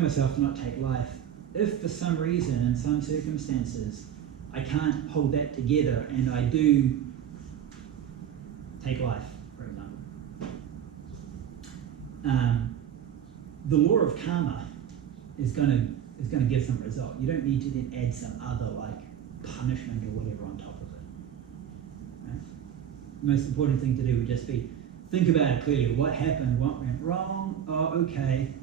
myself to not take life. If for some reason, in some circumstances, I can't hold that together and I do take life, for example, the law of karma is going to give some result. You don't need to then add some other like punishment or whatever on top of it. Right? The most important thing to do would just be think about it clearly. What happened? What went wrong? Oh, okay.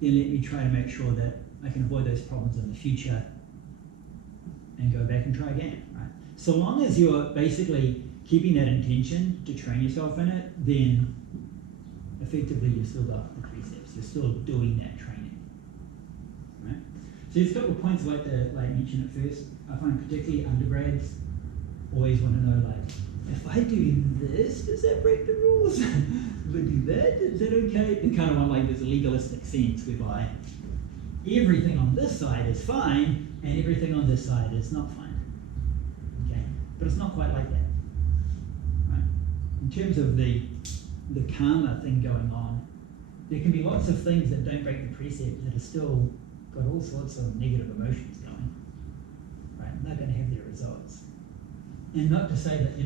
Then let me try to make sure that I can avoid those problems in the future and go back and try again. Right? So long as you're basically keeping that intention to train yourself in it, then effectively you've still got the precepts. You're still doing that training. Right? So there's a couple of points I'd like to mention at first. I find particularly undergrads always want to know, like, if I do this, does that break the rules? If I do that, is that okay? They kind of want like this legalistic sense whereby everything on this side is fine and everything on this side is not fine. Okay? But it's not quite like that. Right? In terms of the karma thing going on, there can be lots of things that don't break the precept that are still got all sorts of negative emotions going. Right? And they're going to have their results. And not to say that,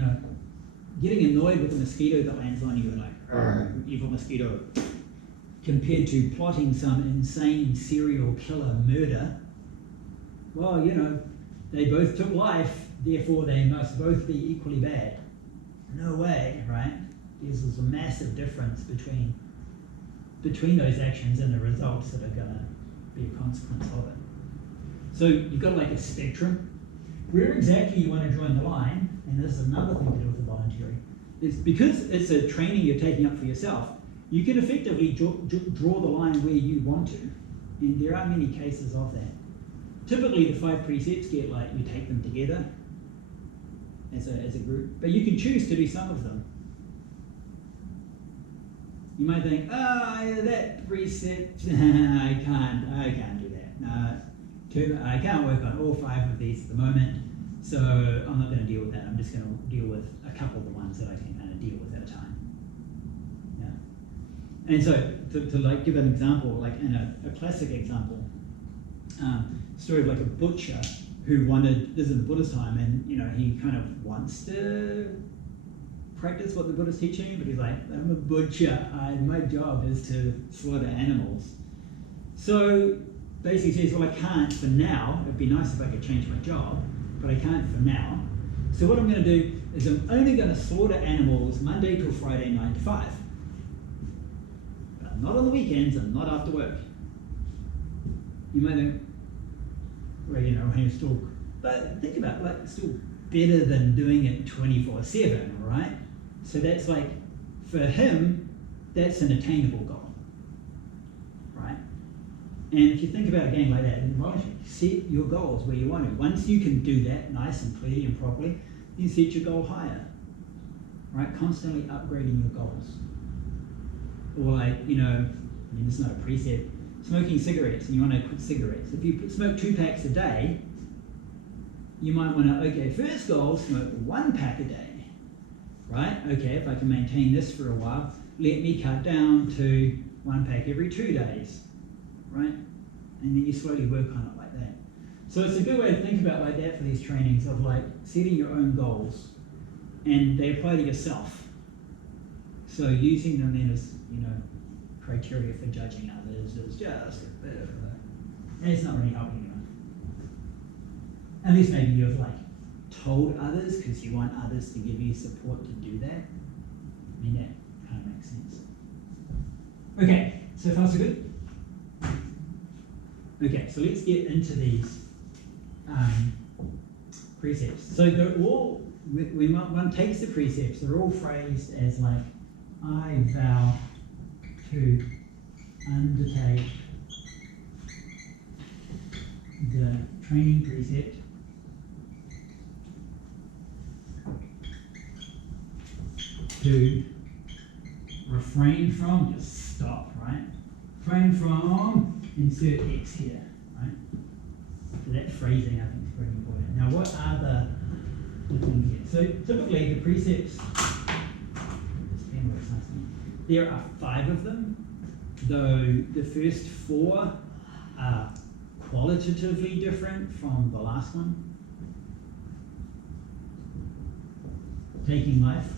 getting annoyed with a mosquito that lands on you and like, evil mosquito, compared to plotting some insane serial killer murder, well, they both took life, therefore they must both be equally bad. No way, right? There's a massive difference between those actions and the results that are going to be a consequence of it. So you've got like a spectrum. Where exactly you want to join the line, and this is another thing to do with the voluntary, is because it's a training you're taking up for yourself, you can effectively draw the line where you want to, and there are many cases of that. Typically the 5 precepts get like, you take them together as a group, but you can choose to do some of them. You might think, that precept, I can't do that. No, I can't work on all 5 of these at the moment, so I'm not going to deal with that. I'm just going to deal with a couple of the ones that I can kind of deal with at a time. Yeah. And so to like give an example, like in a classic example, story of like a butcher who this is in Buddhist time, and he kind of wants to practice what the Buddha's teaching, but he's like, I'm a butcher. My job is to slaughter animals. So basically says, well, I can't for now. It'd be nice if I could change my job, but I can't for now. So what I'm going to do is I'm only going to slaughter animals Monday till Friday, 9 to 5. But not on the weekends and not after work. You might think, well, he's still, but think about it, like, it's still better than doing it 24/7, right? So that's like, for him, that's an attainable goal. And if you think about a game like that, set your goals where you want to. Once you can do that nice and clearly and properly, you set your goal higher. Right? Constantly upgrading your goals. Or like, it's not a precept, smoking cigarettes and you want to quit cigarettes. If you smoke 2 packs a day, you might want to, okay, first goal, smoke 1 pack a day. Right? Okay, if I can maintain this for a while, let me cut down to 1 pack every 2 days. Right? And then you slowly work on it like that. So it's a good way to think about like that for these trainings of like setting your own goals, and they apply to yourself. So using them then as, criteria for judging others is just a bit of and it's not really helping anyone. Unless maybe you've like told others because you want others to give you support to do that. I mean, that kind of makes sense. Okay, so far so good? Okay, so let's get into these precepts. So they're all, when one takes the precepts, they're all phrased as like, I vow to undertake the training precept to refrain from, just stop, right? Refrain from, insert X here, right? So that phrasing I think is very important. Now what are the things here? So typically the precepts, there are 5 of them, though the first 4 are qualitatively different from the last one. Taking life.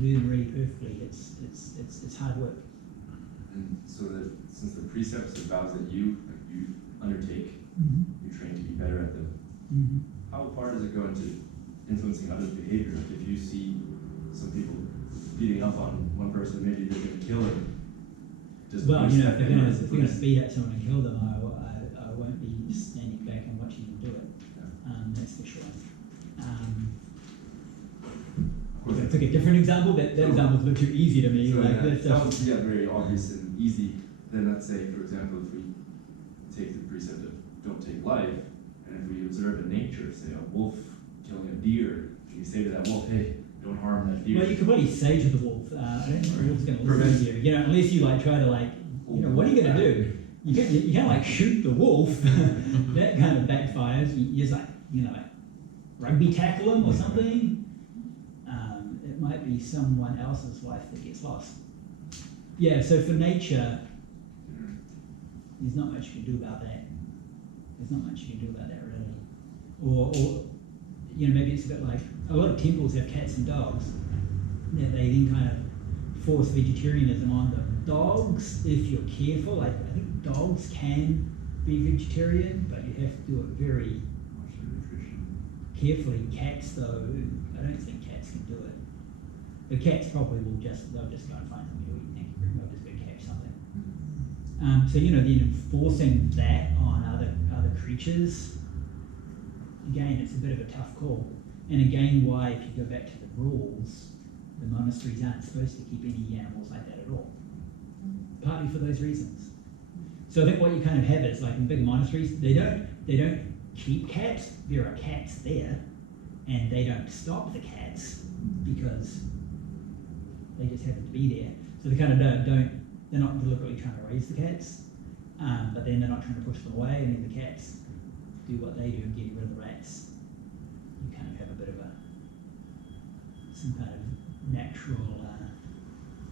do them really perfectly. It's hard work. And so that since the precepts and vows that you undertake, you train to be better at them. How far does it go into influencing others' behavior? Like if you see some people beating up on one person, maybe they're going to kill him. If they're going to speed at someone and kill them, I won't be standing back and watching them do it. That's for sure. To pick a different example, that example's a bit too easy to me. So that was very obvious and easy. Then let's say, for example, if we take the precept of don't take life, and if we observe in nature, say a wolf killing a deer, can you say to that wolf, hey, don't harm that deer? Well, you could probably say to the wolf, I don't think the wolf's going to listen to you. Unless you try to what are you going to do? You can't shoot the wolf. That kind of backfires. You just rugby tackle him or something. It might be someone else's life that gets lost. Yeah, so for nature, there's not much you can do about that. There's not much you can do about that, really. Or maybe it's a bit like, a lot of temples have cats and dogs, that they then kind of force vegetarianism on them. Dogs, if you're careful, I think dogs can be vegetarian, but you have to do it very carefully. Cats, though, I don't think cats can do it. The cats probably they'll just go and find something to eat. They'll just go catch something. Then enforcing that on other creatures, again, it's a bit of a tough call. And again, why, if you go back to the rules, the monasteries aren't supposed to keep any animals like that at all. Partly for those reasons. So I think what you kind of have is, in big monasteries, they don't keep cats. There are cats there, and they don't stop the cats because they just happen to be there. So they kind of they're not deliberately trying to raise the cats, but then they're not trying to push them away, and then the cats do what they do and get rid of the rats. You kind of have a bit of some kind of natural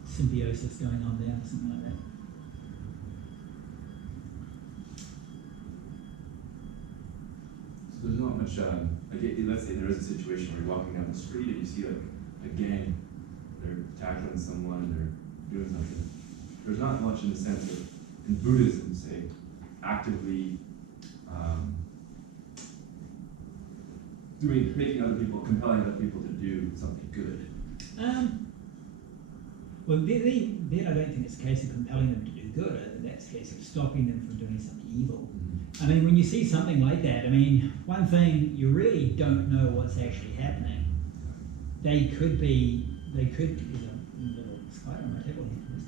symbiosis going on there, something like that. So there's not much, let's say there is a situation where you're walking down the street and you see a gang, they're tackling someone, they're doing something. There's not much in the sense of, in Buddhism, say, actively compelling other people to do something good. Well, then I don't think it's a case of compelling them to do good. I think that's a case of stopping them from doing something evil. I mean, when you see something like that, one thing, you really don't know what's actually happening. There's a little spider on my table here, that's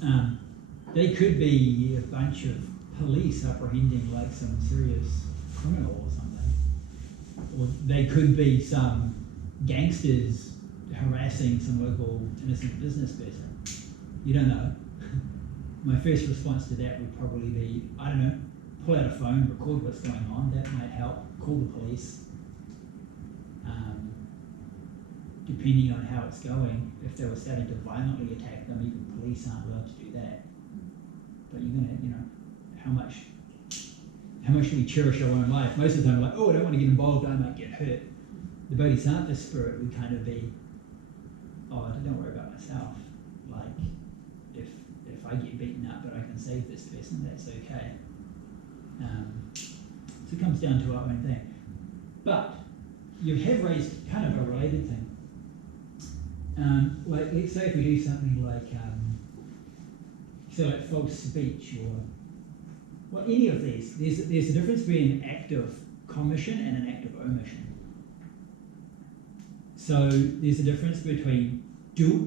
cute. They could be a bunch of police apprehending some serious criminal or something. Or they could be some gangsters harassing some local innocent business person. You don't know. My first response to that would probably be, I don't know, pull out a phone, record what's going on. That might help. Call the police. Depending on how it's going, if they were starting to violently attack them, even police aren't allowed to do that. But you're gonna, how much do we cherish our own life? Most of the time we're like, oh, I don't want to get involved, I might get hurt. The Bodhisattva spirit would kind of be, oh, don't worry about myself. If I get beaten up, but I can save this person, that's okay. So it comes down to our own thing. But you have raised kind of a related thing. Let's say if we do something like false speech or any of these, there's a difference between an act of commission and an act of omission. So there's a difference between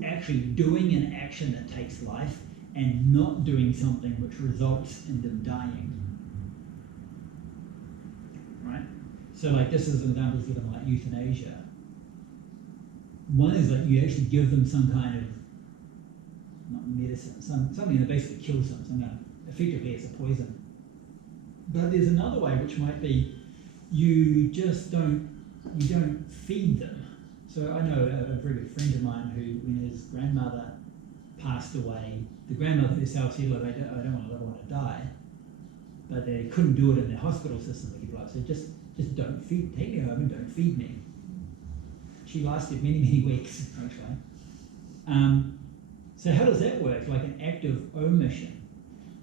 actually doing an action that takes life and not doing something which results in them dying. Right? So this is an example given euthanasia. One is you actually give them some kind of, not medicine, something that basically kills them, effectively it's a poison. But there's another way which might be you don't feed them. So I know a very good friend of mine who, when his grandmother passed away, the grandmother herself said, look, I don't want to die. But they couldn't do it in their hospital system. People said, just don't take me home and don't feed me. She lasted many, many weeks, actually. So how does that work? Like an act of omission.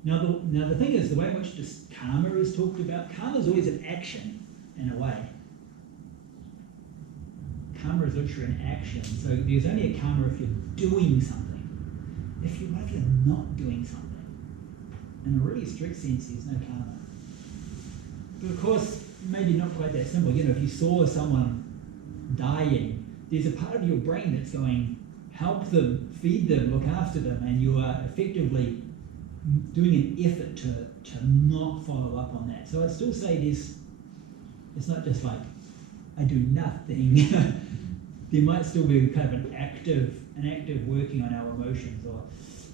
Now the thing is, the way in which this karma is talked about, karma is always an action, in a way. Karma is literally an action. So there's only a karma if you're doing something. If you're not doing something, in a really strict sense, there's no karma. But of course, maybe not quite that simple. If you saw someone dying, there's a part of your brain that's going, help them, feed them, look after them, and you are effectively doing an effort to not follow up on that. So I'd still say it's not just like, I do nothing. There might still be kind of an active working on our emotions or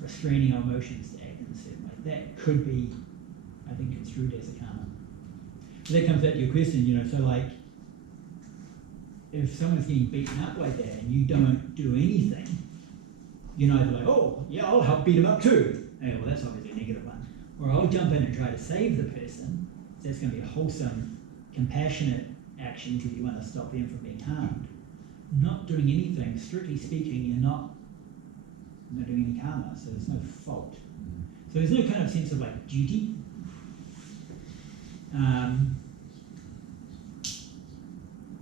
restraining our emotions to act in a certain way. That could be, I think, construed as a karma. But that comes back to your question, so like, if someone's getting beaten up like that and you don't do anything, you're either like, oh, yeah, I'll help beat him up too. Hey, well, that's obviously a negative one. Or I'll jump in and try to save the person. So that's going to be a wholesome, compassionate action because you want to stop them from being harmed. Not doing anything, strictly speaking, you're not doing any karma, so there's no fault. So there's no kind of sense of like duty.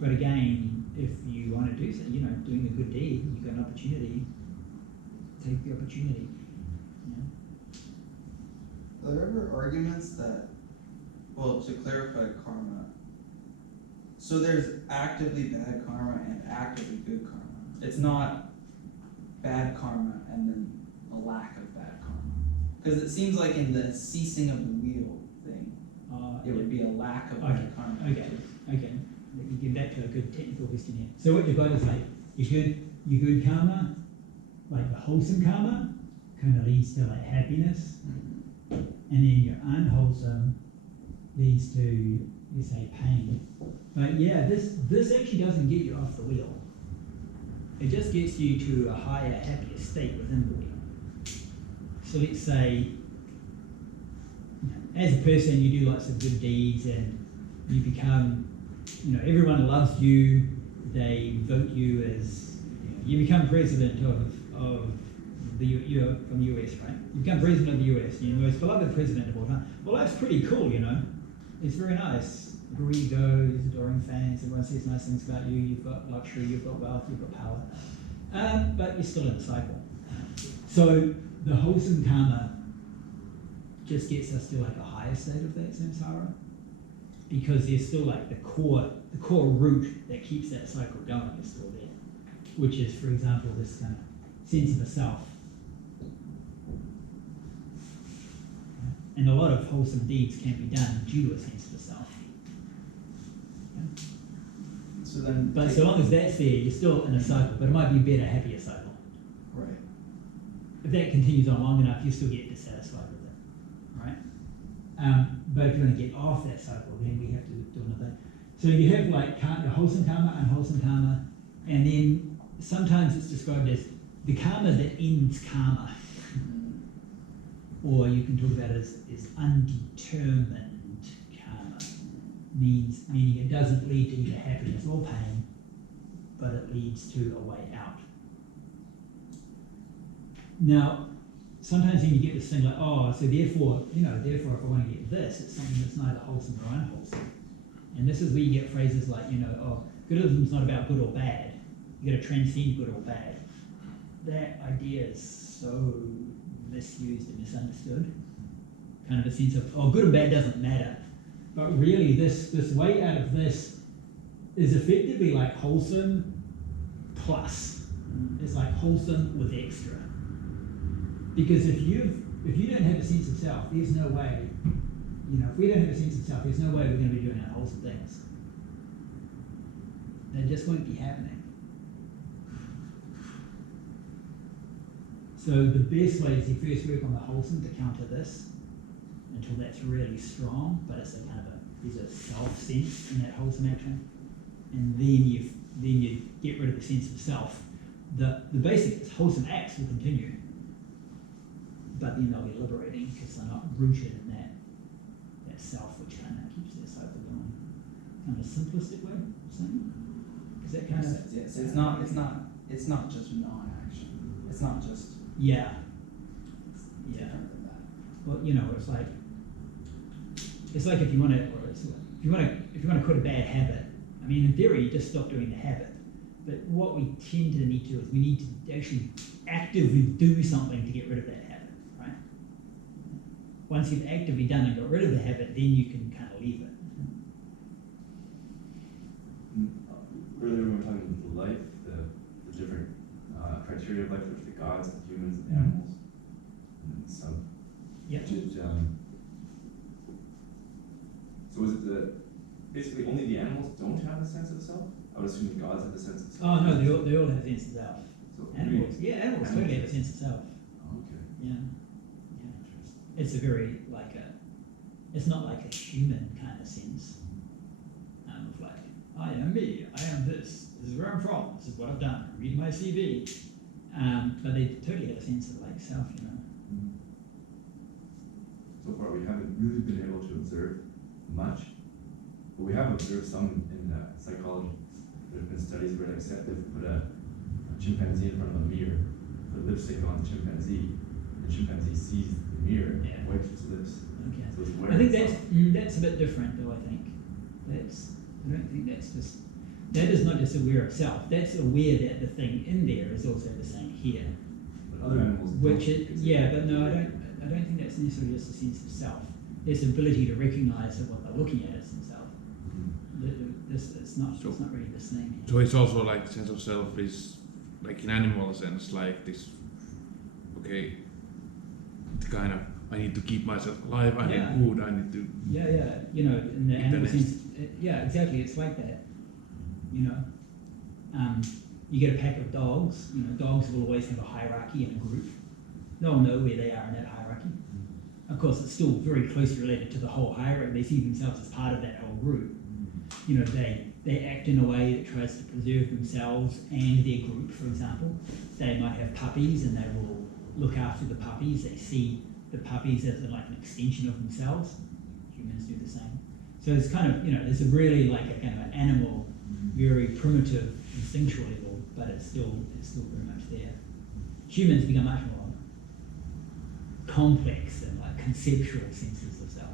But again, if you want to do something, doing a good deed, you've got an opportunity, take the opportunity. Are there ever arguments that, well, to clarify karma, so there's actively bad karma and actively good karma. It's not bad karma and then a lack of bad karma. Because it seems like in the ceasing of the wheel thing, it would be a lack of bad karma. Okay. Let me get back to a good technical question here. So what you've got is like, your good karma, like the wholesome karma, kind of leads to like happiness. And then your unwholesome leads to, you say, pain. But yeah, this actually doesn't get you off the wheel. It just gets you to a higher, happier state within the wheel. So let's say, as a person, you do lots of good deeds and you become, everyone loves you, they vote you as, you become president of you're from the US, right? You become president of the US, you're the most beloved president of all time. Well, that's pretty cool, It's very nice. Everywhere you go, there's adoring fans, everyone says nice things about you, you've got luxury, you've got wealth, you've got power. But you're still in a cycle. So the wholesome karma just gets us to like a higher state of that samsara, because there's still like the core root that keeps that cycle going is still there, which is, for example, this kind of sense of a self. And a lot of wholesome deeds can be done due to a sense of a self. So then, but so long as that's there, you're still in a cycle, but it might be a better, happier cycle. right. If that continues on long enough, you still get dissatisfied with it, right? But if you want to get off that cycle, then we have to do another. So you have like wholesome karma, unwholesome karma, and then sometimes it's described as the karma that ends karma. Or you can talk about it as undetermined karma, meaning it doesn't lead to either happiness or pain, but it leads to a way out. Now, sometimes when you get this thing like, oh, so therefore if I want to get this, it's something that's neither wholesome or unwholesome. And this is where you get phrases like, Buddhism's not about good or bad. You got to transcend good or bad. That idea is so misused and misunderstood. Kind of a sense of, good and bad doesn't matter. But really this way out of this is effectively like wholesome plus. It's like wholesome with extra. Because if you don't have a sense of self, there's no way, if we don't have a sense of self, there's no way we're going to be doing unwholesome things. They just won't be happening. So the best way is you first work on the wholesome to counter this until that's really strong, but it's there's a self sense in that wholesome action, and then you get rid of the sense of self. The basic wholesome acts will continue, but then they'll be liberating because they're not rooted in that self, which kind of keeps their cycle going. Kind of a simplistic way of saying it. Is that kind of? Yes, it's not just non-action. It's not just Yeah. Yeah. different than that. Well, you know, it's like if you want to, if you want to quit a bad habit. I mean, in theory, you just stop doing the habit. But what we tend to need to do is we need to actually actively do something to get rid of that habit, right? Once you've actively done and got rid of the habit, then you can kind of leave it. Earlier we were talking about the life, the different criteria of life. There's the gods, the humans, and the animals. And some. Yeah. So is it basically only the animals don't have a sense of self? I would assume the gods have a sense of self. Oh no, they all have a sense of self. So Animals totally have a sense of self. Oh, okay. Yeah. Interesting. It's a very it's not like a human kind of sense. Of like, I am me, I am this is where I'm from, this is what I've done, read my CV. But they totally have a sense of like self, you know. So far we haven't really been able to observe much, but we have observed some in psychology. There have been studies where they've put a chimpanzee in front of a mirror, put lipstick on the chimpanzee. The chimpanzee sees the mirror, wipes its lips. Okay. So it's aware I think of that's itself. a bit different though, I think. I don't think that is not just aware of self, that's aware that the thing in there is also the same here. But other animals Which don't it, exhibit yeah, but no, I that. don't think that's necessarily just a sense of self. There's the ability to recognize that what they're looking at is themselves. It's not really the same. So it's also like the sense of self is like in animal sense, like this. Okay, it's kind of I need to keep myself alive. I need food. I need to. Yeah. You know, in the Eat the animal nest. sense, yeah, exactly. It's like that. You know, you get a pack of dogs. You know, dogs will always have a hierarchy in a group. They'll know where they are in that hierarchy. Of course, it's still very closely related to the whole hierarchy. They see themselves as part of that whole group. You know, they act in a way that tries to preserve themselves and their group, for example. They might have puppies and they will look after the puppies. They see the puppies as like an extension of themselves. Humans do the same. So it's kind of, you know, it's a really like a kind of an animal, very primitive, instinctual level, but it's still very much there. Humans become much more complex and like conceptual senses of self,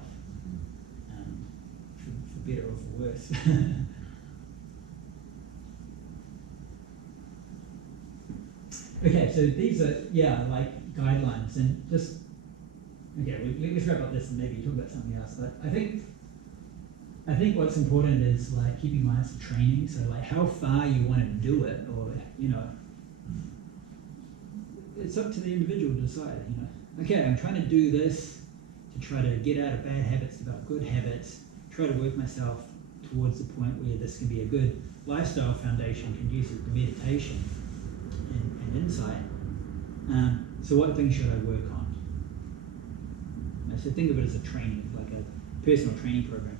for better or for worse. Okay, so these are like guidelines, and just let's wrap up this and maybe talk about something else. But I think what's important is like keep in mind it's a training. So like how far you want to do it, or you know, it's up to the individual to decide. You know, okay, I'm trying to do this to try to get out of bad habits, develop good habits, try to work myself towards the point where this can be a good lifestyle foundation conducive to meditation and insight. So what things should I work on? So think of it as a training, like a personal training program.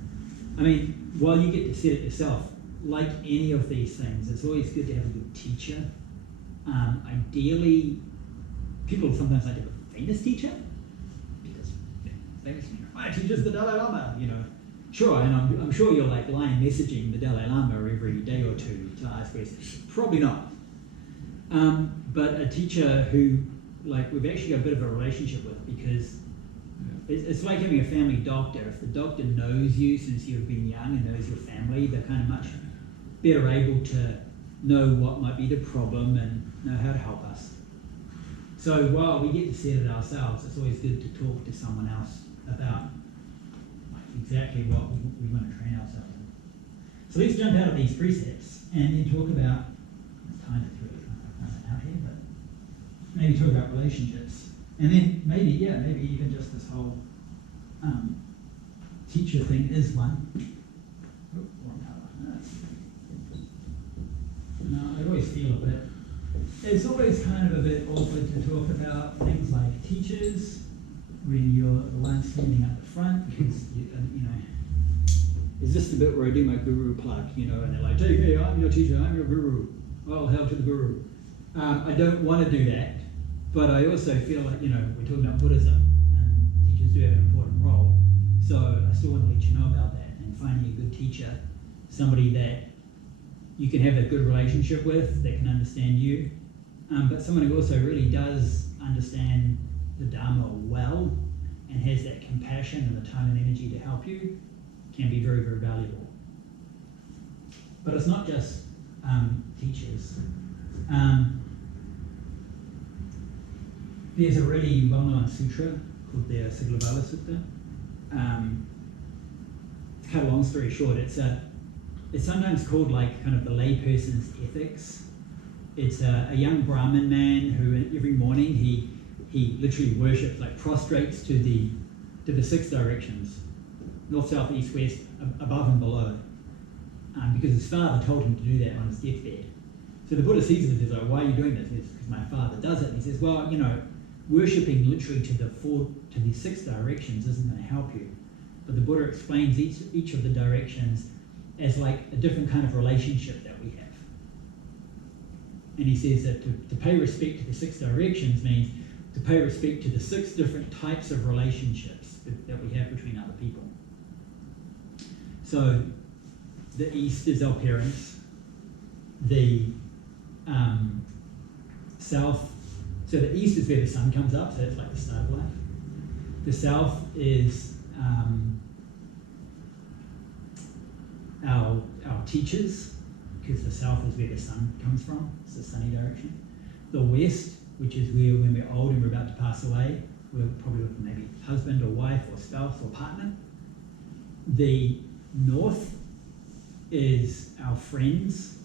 I mean, while you get to set it yourself, like any of these things, it's always good to have a good teacher. Ideally, people sometimes like to have a famous teacher, because famous, you know, my teacher's the Dalai Lama, you know. Sure, and I'm sure you're like line messaging the Dalai Lama every day or two to ask questions. Probably not. But a teacher who, like, we've actually got a bit of a relationship with, because it's like having a family doctor. If the doctor knows you since you've been young and knows your family, they're kind of much better able to know what might be the problem and know how to help us. So while we get to set it ourselves, it's always good to talk to someone else about exactly what we want to train ourselves in. So let's jump out of these precepts and then talk about, time is really out here, but maybe talk about relationships. And then maybe even just this whole teacher thing is one. Oh, wrong color. No, I always feel a bit, it's always kind of a bit awkward to talk about things like teachers when you're the one standing up the front, because you know, is this the bit where I do my guru plug, you know, and they're like, hey, I'm your teacher, I'm your guru, all hail to the guru. I don't want to do that, but I also feel like, you know, we're talking about Buddhism, and teachers do have an important role, so I still want to let you know about that, and finding a good teacher, somebody that you can have a good relationship with, that can understand you, but someone who also really does understand the Dharma well and has that compassion and the time and energy to help you can be very, very valuable. But it's not just teachers. There's a really well-known sutra called the Siglavala Sutta. To cut a long story short, it's sometimes called like kind of the layperson's ethics. It's a young Brahmin man who every morning he literally worships, like prostrates to the 6 directions, north, south, east, west, above and below, because his father told him to do that on his deathbed. So the Buddha sees him and says, "Oh, why are you doing this?" He says, "Because my father does it." And he says, "Well, worshipping literally to the 6 directions isn't going to help you." But the Buddha explains each of the directions as like a different kind of relationship that we have. And he says that to pay respect to the 6 directions means to pay respect to the 6 different types of relationships that we have between other people. So the East is our parents, the South, so the East is where the sun comes up, so that's like the start of life. The South is our teachers, because the South is where the sun comes from, it's the sunny direction. The West, which is where when we're old and we're about to pass away, we're probably with maybe husband or wife or spouse or partner. The North is our friends.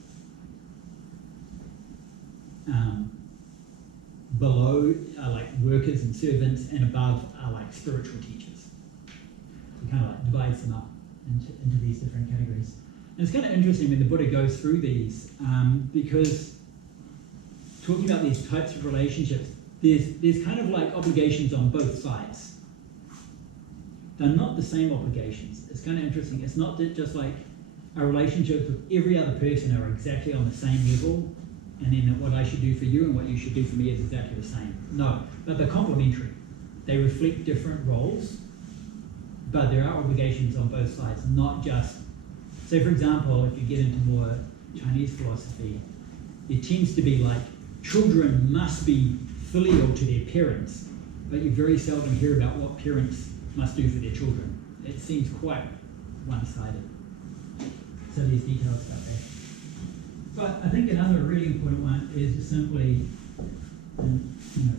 Below are like workers and servants, and above are like spiritual teachers. So kind of like divides them up into these different categories. And it's kind of interesting when the Buddha goes through these, because talking about these types of relationships, there's kind of like obligations on both sides. They're not the same obligations. It's kind of interesting. It's not that just like our relationships with every other person are exactly on the same level, and then what I should do for you and what you should do for me is exactly the same. No, but they're complementary. They reflect different roles, but there are obligations on both sides, not just, so for example, if you get into more Chinese philosophy, it tends to be like children must be filial to their parents, but you very seldom hear about what parents must do for their children. It seems quite one-sided. So there's details about that. But I think another really important one is simply,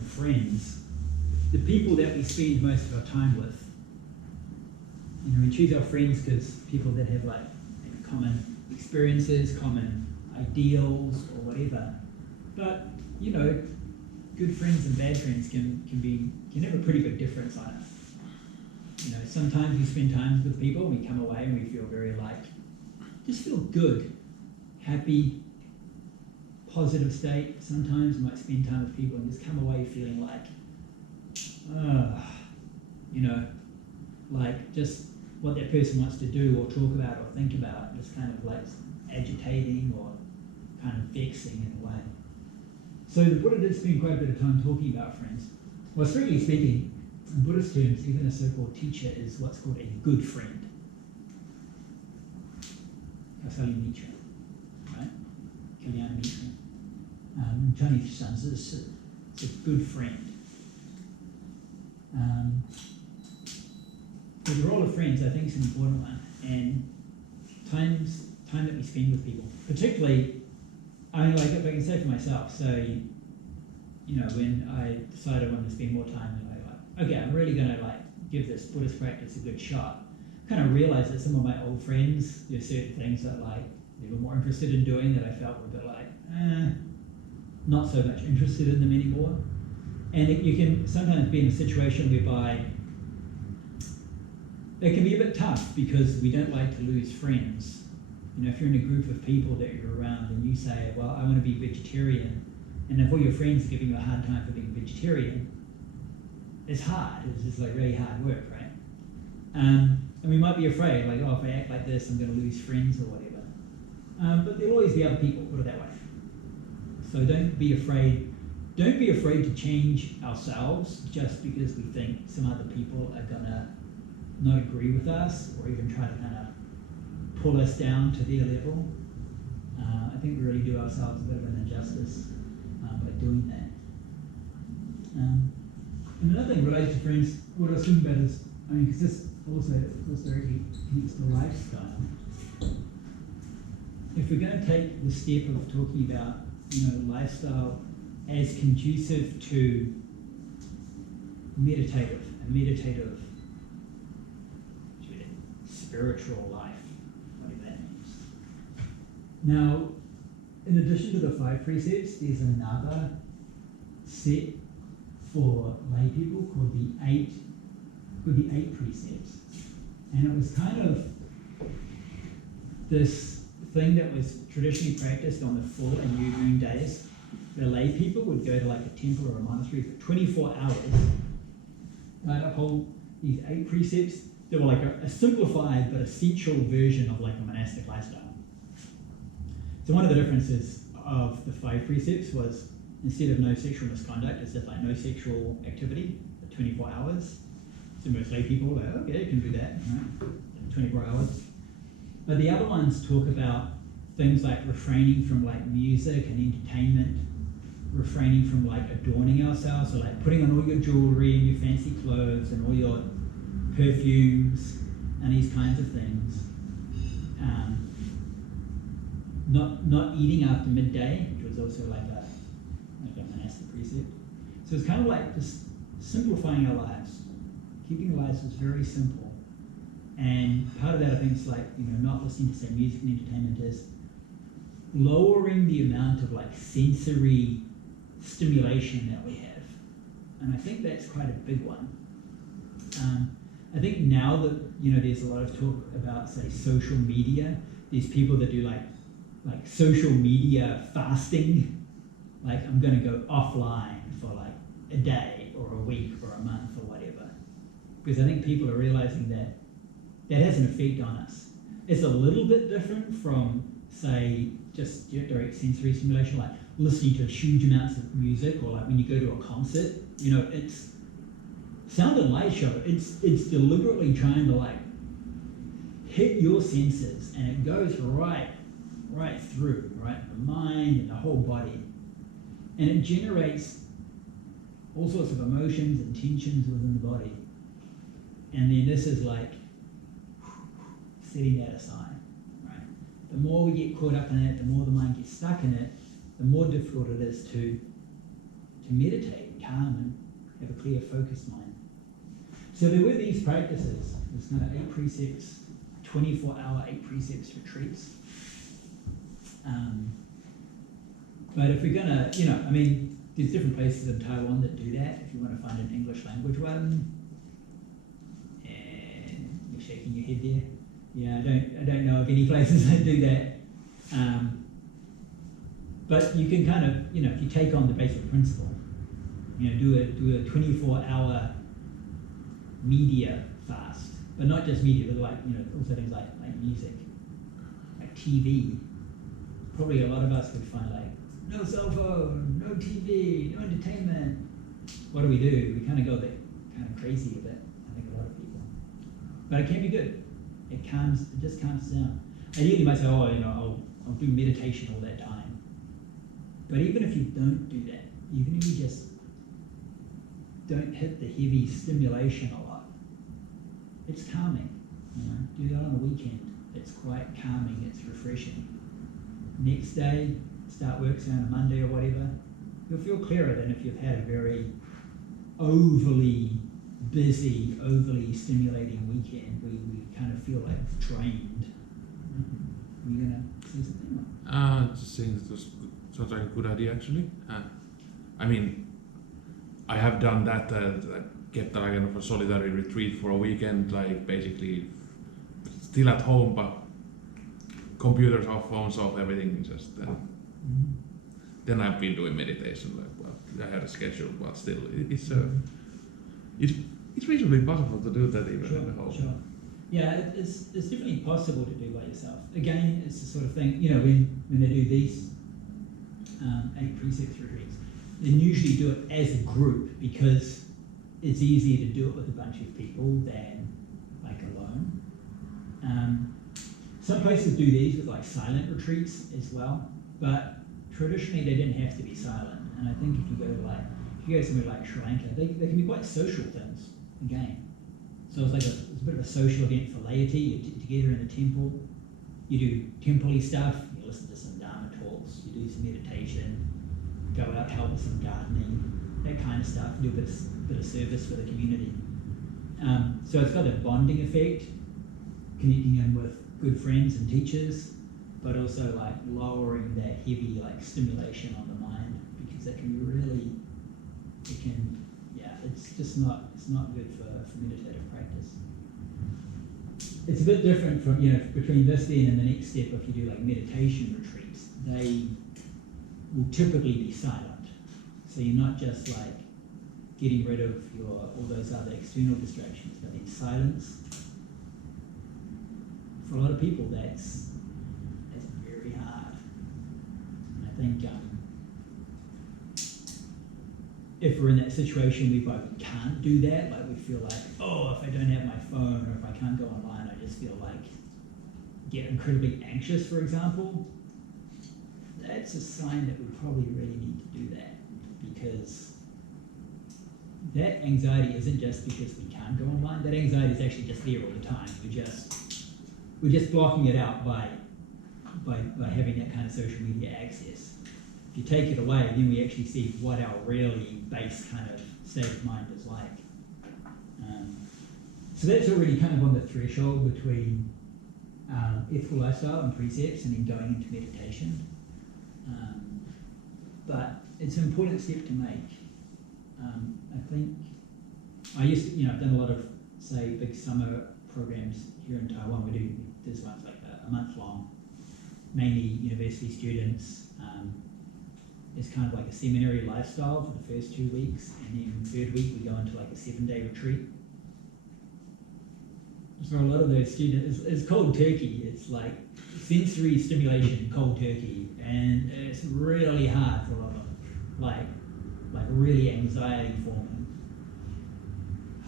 friends. The people that we spend most of our time with. We choose our friends because people that have like common experiences, common ideals, or whatever. But good friends and bad friends can have a pretty big difference on us. Sometimes we spend time with people and we come away and we feel very just feel good, happy, positive state. Sometimes we might spend time with people and just come away feeling just what that person wants to do or talk about or think about, just kind of like agitating or kind of vexing in a way. So the Buddha did spend quite a bit of time talking about friends. Well, strictly speaking, in Buddhist terms, even a so-called teacher is what's called a good friend. Kasali Mitra, right? Kalyana Mitra. In Chinese sense, it's a good friend. But the role of friends, I think, is an important one, and time that we spend with people, particularly, if I can say for myself, so, when I decided I wanted to spend more time, okay, I'm really going to give this Buddhist practice a good shot. Kind of realized that some of my old friends, there's certain things that they were more interested in doing that I felt were a bit not so much interested in them anymore. And you can sometimes be in a situation whereby it can be a bit tough because we don't like to lose friends. If you're in a group of people that you're around and you say, well, I want to be vegetarian, and if all your friends are giving you a hard time for being vegetarian, it's hard. It's just really hard work, right? And we might be afraid, if I act like this, I'm going to lose friends or whatever. But there'll always be other people, put it that way. So don't be afraid. Don't be afraid to change ourselves just because we think some other people are going to not agree with us or even try to kind of pull us down to their level. I think we really do ourselves a bit of an injustice by doing that. And another thing related to friends, what I was thinking about is, I mean, because this also, of course, directly connects to lifestyle. If we're going to take the step of talking about, lifestyle as conducive to a meditative spiritual life, whatever that means. Now, in addition to the 5 precepts, there's another set for lay people called the 8 precepts. And it was kind of this thing that was traditionally practiced on the full and new moon days. The lay people would go to like a temple or a monastery for 24 hours, and uphold these 8 precepts. They were like a simplified but essential version of like a monastic lifestyle. So one of the differences of the 5 precepts was, instead of no sexual misconduct, it's just like no sexual activity for 24 hours. So most lay people are like, okay, you can do that, right? 24 hours. But the other ones talk about things like refraining from like music and entertainment, refraining from like adorning ourselves, so like putting on all your jewelry and your fancy clothes and all your perfumes and these kinds of things. Not eating after midday, which was also like a monastic precept. So it's kind of like just simplifying our lives. Keeping our lives was very simple. And part of that, I think, is like, not listening to, say, music and entertainment, is lowering the amount of like sensory stimulation that we have. And I think that's quite a big one. I think now that, there's a lot of talk about, say, social media, there's people that do like social media fasting. Like, I'm going to go offline for like a day or a week or a month or whatever. Because I think people are realizing that has an effect on us. It's a little bit different from, say, just direct sensory stimulation, like listening to huge amounts of music, or like when you go to a concert, it's sound and light show. It's deliberately trying to like hit your senses, and it goes right through, right, the mind and the whole body. And it generates all sorts of emotions and tensions within the body. And then this is like setting that aside, right? The more we get caught up in it, the more the mind gets stuck in it, the more difficult it is to meditate, calm, and have a clear, focused mind. So there were these practices, this kind of 8 precepts, 24-hour 8 precepts retreats. But if we're gonna, there's different places in Taiwan that do that. If you want to find an English language one, and you're shaking your head there. Yeah, I don't know of any places that do that. But you can kind of, if you take on the basic principle, do a 24-hour media fast, but not just media, but like, also things like music, like TV. Probably a lot of us would find like, no cell phone, no TV, no entertainment. What do? We kind of go a bit kind of crazy with it, I think a lot of people. But it can be good. It just calms down. Ideally you might say, I'll do meditation all that time. But even if you don't do that, even if you just don't hit the heavy stimulation a lot, it's calming. Do that on a weekend. It's quite calming, it's refreshing. Next day, start work, say on a Monday or whatever, you'll feel clearer than if you've had a very overly busy, overly stimulating weekend where you kind of feel like drained. Are you going to say something? Just saying that was sounds like a good idea actually. I mean, I have done that, get like kind of a solitary retreat for a weekend, like basically still at home, but computers off, phones off, everything just. Then I've been doing meditation. I had a schedule, but still, it's reasonably possible to do that even in the home. Sure. Yeah, it's definitely possible to do by yourself. Again, it's the sort of thing, when they do these 8 precepts retreats, they usually do it as a group because it's easier to do it with a bunch of people than like alone. Some places do these with like silent retreats as well, but traditionally they didn't have to be silent. And I think if you go to like, if you go somewhere like Sri Lanka, they can be quite social things again. So it's like it's a bit of a social event for laity. You're together in the temple. You do temple-y stuff. You listen to some Dharma talks. You do some meditation. Go out, help with some gardening, that kind of stuff. Do a bit of service for the community. So it's got a bonding effect, connecting in with good friends and teachers, but also like lowering that heavy like stimulation on the mind, because that can be really, it's just not, it's not good for meditative practice. It's a bit different from, between this then and the next step. If you do like meditation retreats, they will typically be silent. So you're not just like getting rid of all those other external distractions, but in silence. For a lot of people, that's very hard. And I think if we're in that situation whereby we can't do that, like we feel like, oh, if I don't have my phone or if I can't go online, I just feel like get incredibly anxious, for example, that's a sign that we probably really need to do that, because that anxiety isn't just because we can't go online. That anxiety is actually just there all the time. We're just blocking it out by having that kind of social media access. If you take it away, then we actually see what our really base kind of state of mind is like. So that's already kind of on the threshold between ethical lifestyle and precepts and then going into meditation. But it's an important step to make. I think I used to, I've done a lot of, say, big summer programs here in Taiwan. We do this one's like a month long, mainly university students. It's kind of like a seminary lifestyle for the first 2 weeks, and then third week we go into like a 7-day retreat. For a lot of those students, it's cold turkey. It's like sensory stimulation, cold turkey, and it's really hard for a lot of them, like really anxiety forming.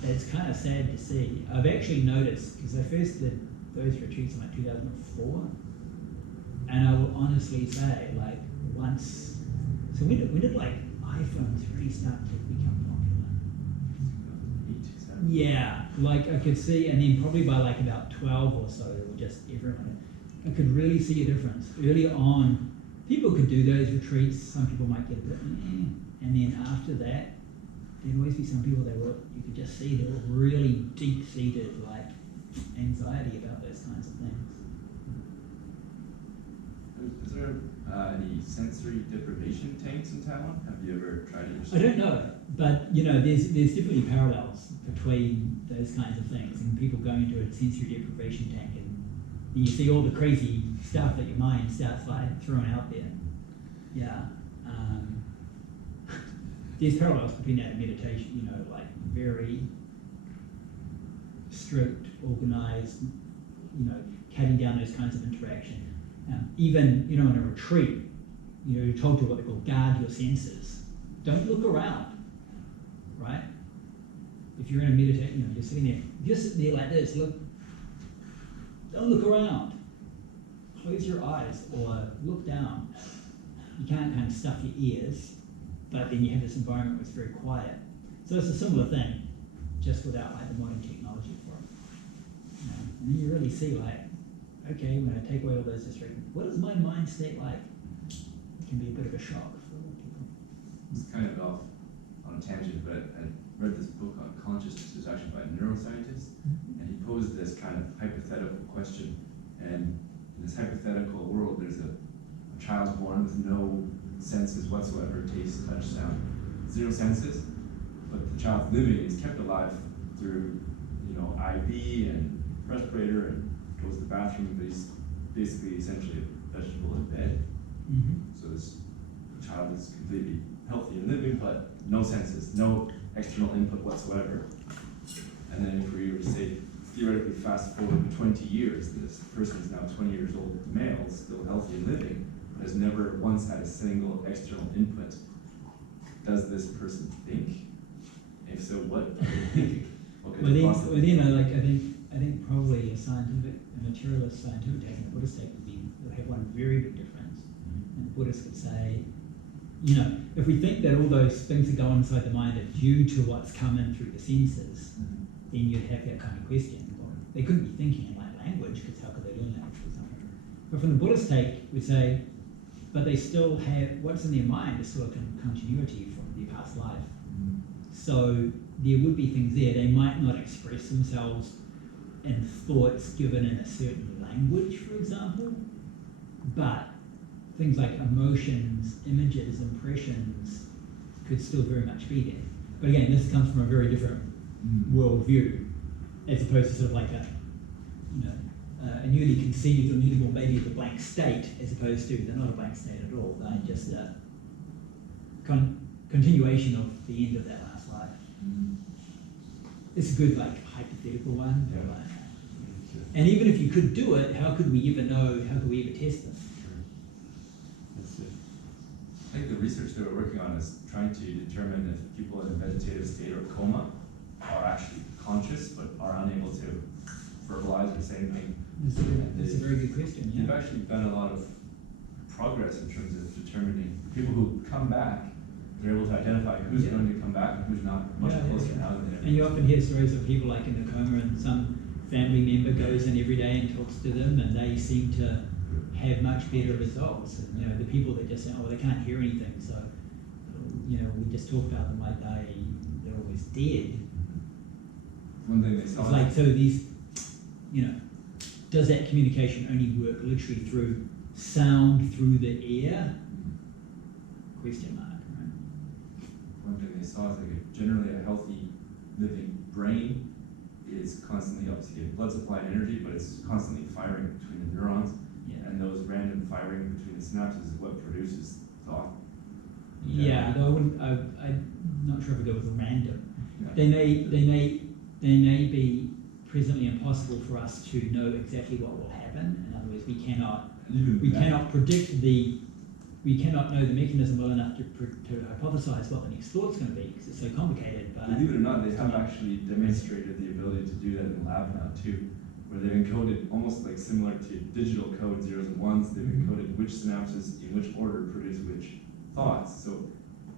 It's kind of sad to see. I've actually noticed, because I first did those retreats in like 2004, and I will honestly say, like, once, so when did like iPhones really start to become popular? Yeah, like I could see, and then probably by like about 12 or so, they were just everyone. I could really see a difference. Early on, people could do those retreats. Some people might get a bit, and then after that, there'd always be some people you could just see they were really deep-seated like anxiety about those kinds of things. Is there any sensory deprivation tanks in Taiwan? Have you ever tried it? I don't know, but there's definitely parallels between those kinds of things and people going into a sensory deprivation tank, and you see all the crazy stuff that your mind starts like throwing out there. Yeah. There's parallels between that and meditation, like very strict, organized, cutting down those kinds of interaction. Even, in a retreat, you're told to what they call guard your senses. Don't look around, right? If you're in a meditation, you're sitting there, you're sitting there like this, look, don't look around. Close your eyes or look down. You can't kind of stuff your ears, but then you have this environment where it's very quiet. So it's a similar thing, just without like the modern technology for it. And then you really see like, okay, when I take away all those distractions, what is my mind state like? It can be a bit of a shock for people. It's kind of off on a tangent, but I read this book on consciousness. It was actually by a neuroscientist, and he posed this kind of hypothetical question. And in this hypothetical world, there's a child born with no senses whatsoever, taste, touch, sound, 0 senses, but the child's living is kept alive through, IV and respirator and goes to the bathroom, but he's basically essentially a vegetable in bed. So this child is completely healthy and living, but no senses, no external input whatsoever. And then if we were to say, theoretically fast forward 20 years, this person is now 20 years old, male, still healthy and living, but has never once had a single external input. Does this person think? If so, what are they thinking? What could it possibly be? I I think probably a materialist scientific take and a Buddhist take would have one very big difference. And the Buddhists would say, you know, if we think that all those things that go on inside the mind are due to what's come in through the senses, then you'd have that kind of question. Well, they couldn't be thinking in like language, because how could they learn language, for example? But from the Buddhist take, we say, but they still have, what's in their mind is still a continuity from their past life. So there would be things there. They might not express themselves in thoughts given in a certain language, for example, but things like emotions, images, impressions could still very much be there. But again, this comes from a very different worldview, as opposed to sort of like a newly conceived or newly born baby is a blank state, as opposed to they're not a blank state at all. They're just a continuation of the end of that last life. It's a good like hypothetical one. Yeah. But, and even if you could do it, how could we ever know? How could we ever test this? That's it. I think the research they were working on is trying to determine if people in a vegetative state or coma are actually conscious but are unable to verbalize or say anything. That's a very good question. They've Yeah. actually done a lot of progress in terms of determining people who come back. They're able to identify who's going to come back and who's not, much closer now than ever. And you often hear stories of people like in the coma and some family member goes in every day and talks to them and they seem to have much better results. And you know, the people that just say, oh, they can't hear anything, so you know, we just talk about them like they're always dead. One thing they saw. It's like, so these, you know, does that communication only work literally through sound through the air? Question mark, right? One thing they saw is like generally a healthy living brain is constantly, obviously, blood supply and energy, but it's constantly firing between the neurons, Yeah. and those random firing between the synapses is what produces thought. Yeah, though I'm not sure if it goes with random. Yeah. They may be presently impossible for us to know exactly what will happen. In other words, we cannot know the mechanism well enough to hypothesize what the next thought's going to be, because it's so complicated. But Believe it or not, they have actually demonstrated the ability to do that in the lab now too, where they've encoded almost like similar to digital code, zeros and ones. They've encoded which synapses in which order produce which thoughts. So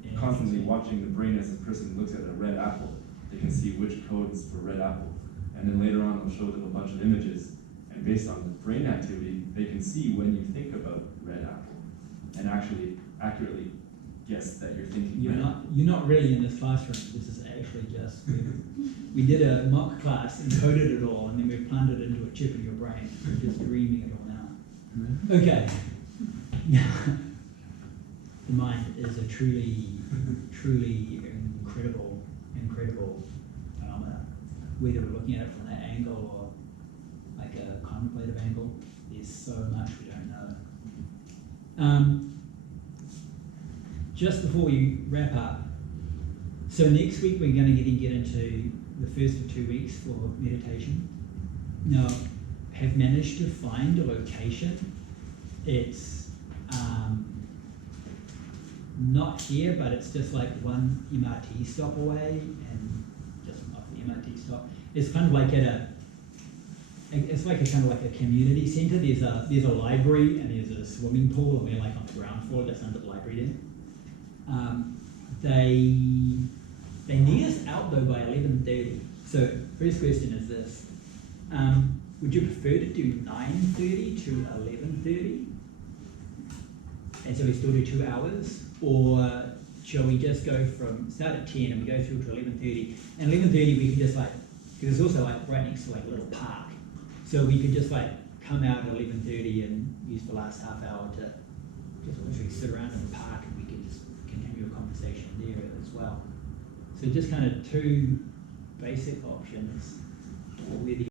yeah, constantly watching the brain as a person looks at a red apple, they can see which codes for red apple. And then later on, they'll show them a bunch of images. And based on the brain activity, they can see when you think about red apple and actually accurately guess that you're thinking red apple. You're not really in this classroom. This is actually just we did a mock class and coded it all, and then we planted it into a chip in your brain. We're just dreaming it all now. Okay. Now, the mind is a truly incredible phenomena. Whether we're looking at it from that angle or like a contemplative angle, there's so much we don't know. Just before we wrap up, so next week we're going to get into the first of 2 weeks for meditation. Now, have managed to find a location. It's not here, but it's just like one MRT stop away, and just off the MRT stop. It's kind of like kind of like a community centre. There's a library and there's a swimming pool, and we're like on the ground floor, just under the library there. They need us out though by 11:30. So first question is this: would you prefer to do 9:30 to 11:30, and so we still do 2 hours, or shall we just go from start at 10 and we go through to 11:30? And 11:30 we can just like, because it's also like right next to like a little park, so we could just like come out at 11:30 and use the last half hour to just literally sit around in the park, and we could just continue a conversation there as well. So just kind of two basic options, or whether